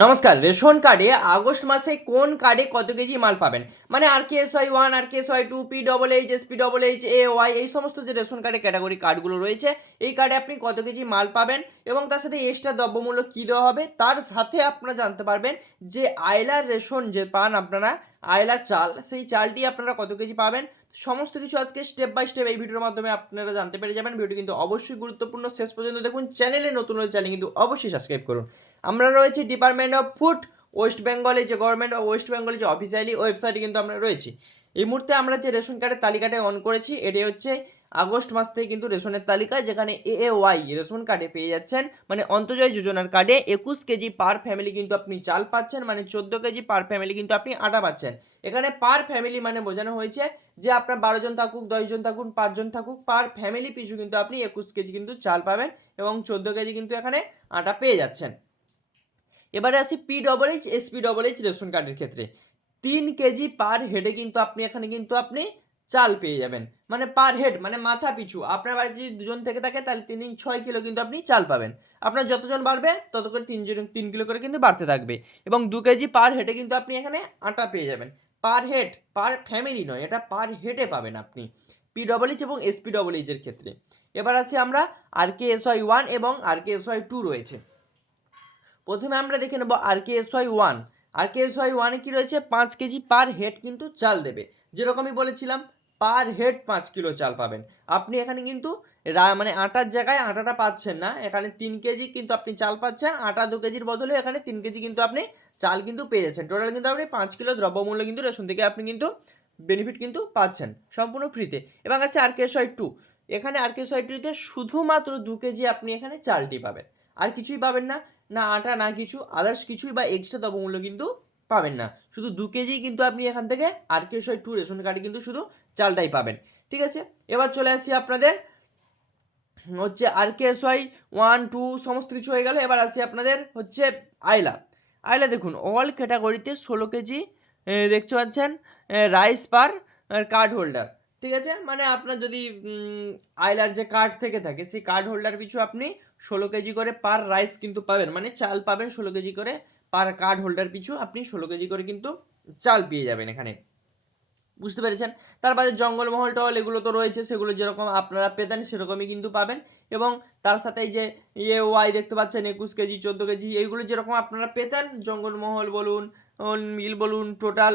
নমস্কার। রেশন কার্ডে আগস্ট মাসে কোন কার্ডে কত কেজি মাল পাবেন, মানে RKSY 1, RKSY 2, PHH, SPHH, AY, এই সমস্ত যে রেশন কার্ডে ক্যাটাগরি কার্ডগুলো রয়েছে, এই কার্ডে আপনি কত কেজি মাল পাবেন এবং তার সাথে এক্সট্রা দ্রব্যমূল্য কী দেওয়া হবে, তার সাথে আপনারা জানতে পারবেন যে আয়লার রেশন যে পান আপনারা, আয়লার চাল, সেই চালটি আপনারা কত কেজি পাবেন। সমস্ত কিছু আজকে স্টেপ বাই স্টেপ এই ভিডিওর মাধ্যমে আপনারা জানতে পেরে যাবেন। ভিডিওটি কিন্তু অবশ্যই গুরুত্বপূর্ণ, শেষ পর্যন্ত দেখুন। চ্যানেলে নতুন হলে চ্যানেল কিন্তু অবশ্যই সাবস্ক্রাইব করুন। আমরা রয়েছি ডিপার্টমেন্ট অফ ফুড, ওয়েস্ট বেঙ্গলে, যে গভর্নমেন্ট অফ ওয়েস্ট বেঙ্গলে যে অফিসিয়ালি ওয়েবসাইটে কিন্তু আমরা রয়েছি। এই মুহূর্তে আমরা যে রেশন কার্ডের তালিকাটা অন করেছি, এটি হচ্ছে আগস্ট মাস থেকে কিন্তু রেশনের তালিকা, যেখানে AAY রেশন কার্ডে পেয়ে যাচ্ছেন, মানে অন্তর্জয় যোজনার কার্ডে 21 কেজি পার ফ্যামিলি কিন্তু আপনি চাল পাচ্ছেন, মানে 14 কেজি পার ফ্যামিলি কিন্তু আপনি আটা পাচ্ছেন। এখানে পার ফ্যামিলি মানে বোঝানো হয়েছে যে আপনার 12 জন থাকুক, 10 জন থাকুক, 5 জন থাকুক, পার ফ্যামিলি পিছু কিন্তু আপনি 21 কেজি কিন্তু চাল পাবেন এবং 14 কেজি কিন্তু এখানে আটা পেয়ে যাচ্ছেন। এবারে আসি PHH, SPHH রেশন কার্ডের ক্ষেত্রে 3 কেজি পার হেডে কিন্তু আপনি এখানে কিন্তু আপনি চাল পেয়ে যাবেন, মানে পার হেড মানে মাথা পিছু। আপনার বাড়িতে যদি দুজন থেকে থাকে তাহলে 3 দিন 6 কিলো কিন্তু আপনি চাল পাবেন। আপনার যতজন বাড়বে তত করে 3 কিলো করে কিন্তু বাড়তে থাকবে এবং 2 কেজি পার হেডে কিন্তু আপনি এখানে আটা পেয়ে যাবেন। পার হেড, পার ফ্যামিলি নয়, এটা পার হেডে পাবেন আপনি PHH এবং SPHH এর ক্ষেত্রে। এবার আছি আমরা RKSY 1 এবং RKSY 2 রয়েছে। প্রথমে আমরা দেখে নেব RKSY 1। RKSY 1 কি রয়েছে, 5 কেজি পার হেড কিন্তু চাল দেবে। যেরকমই বলেছিলাম, পার হেড 5 কিলো চাল পাবেন আপনি। এখানে কিন্তু মানে আটার জায়গায় আটাটা পাচ্ছেন না, এখানে 3 কেজি কিন্তু আপনি চাল পাচ্ছেন। আটা 2 কেজির বদলে এখানে 3 কেজি কিন্তু আপনি চাল কিন্তু পেয়ে যাচ্ছেন। টোটাল কিন্তু আপনি 5 কিলো দ্রব্যমূল্য কিন্তু রেশন থেকে আপনি কিন্তু বেনিফিট কিন্তু পাচ্ছেন সম্পূর্ণ ফ্রিতে। এবং আছে RKSY 2। এখানে RKSY 2-তে শুধুমাত্র 2 কেজি আপনি এখানে চালটি পাবেন, আর কিছুই পাবেন না, না আটা না কিছু আদার্স কিছুই বা এক্সট্রা দ্রব্যমূল্য কিন্তু পাবেন না। শুধু 2 কেজি কিন্তু আপনি এখান থেকে RKSY 2 রেশন কার্ডে কিন্তু শুধু চালটাই পাবেন। ঠিক আছে, এবার চলে আসি আপনাদের হচ্ছে RKSY 1, 2 সমস্ত কিছু হয়ে গেল। এবার আসি আপনাদের হচ্ছে আইলা। আইলা দেখুন, অল ক্যাটাগরিতে 16 কেজি দেখতে পাচ্ছেন রাইস পার কার্ড হোল্ডার। ঠিক আছে, মানে আপনার যদি আইলার যে কার্ড থেকে থাকে, সেই কার্ড হোল্ডার পিছু আপনি 16 কেজি করে পার রাইস কিন্তু পাবেন, মানে চাল পাবেন 16 কেজি করে পার কার্ড হোল্ডার পিছু আপনি 16 কেজি করে কিন্তু চাল পেয়ে যাবেন এখানে। বুঝতে পেরেছেন? তার বাদে জঙ্গলমহল টহল এগুলো তো রয়েছে, সেগুলো যেরকম আপনারা পেতেন সেরকমই কিন্তু পাবেন। এবং তার সাথে এই যে ওয়াই দেখতে পাচ্ছেন 21 কেজি 14 কেজি, এইগুলো যেরকম আপনারা পেতেন, জঙ্গলমহল বলুন, মিল বলুন, টোটাল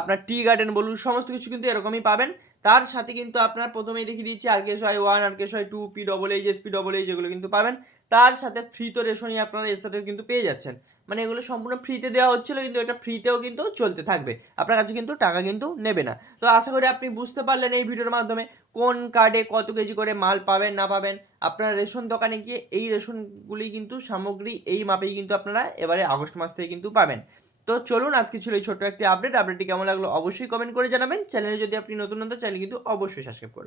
আপনার টি গার্ডেন বলুন, সমস্ত কিছু কিন্তু এরকমই পাবেন। তার সাথে কিন্তু আপনার প্রথমেই দেখিয়ে দিচ্ছি RKSY 1, RKSY 2, PHH, SPHH এগুলো কিন্তু পাবেন। তার সাথে ফ্রি তো রেশনই আপনারা এর সাথে কিন্তু পেয়ে যাচ্ছেন, মানে এগুলো সম্পূর্ণ ফ্রিতে দেওয়া হচ্ছিলো, কিন্তু এটা ফ্রিতেও কিন্তু চলতে থাকবে, আপনার কাছে কিন্তু টাকা কিন্তু নেবে না। তো আশা করি আপনি বুঝতে পারলেন এই ভিডিওর মাধ্যমে কোন কার্ডে কত কেজি করে মাল পাবেন না পাবেন। আপনার রেশন দোকানে গিয়ে এই রেশনগুলি কিন্তু সামগ্রী এই মাপেই কিন্তু আপনারা এবারে আগস্ট মাস থেকে কিন্তু পাবেন। তো চলুন, আজকে ছিল এই ছোট্ট একটি আপডেটটি কেমন লাগলো অবশ্যই কমেন্ট করে জানাবেন। চ্যানেলে যদি আপনি নতুন চ্যানেল কিন্তু অবশ্যই সাবস্ক্রাইব করবেন।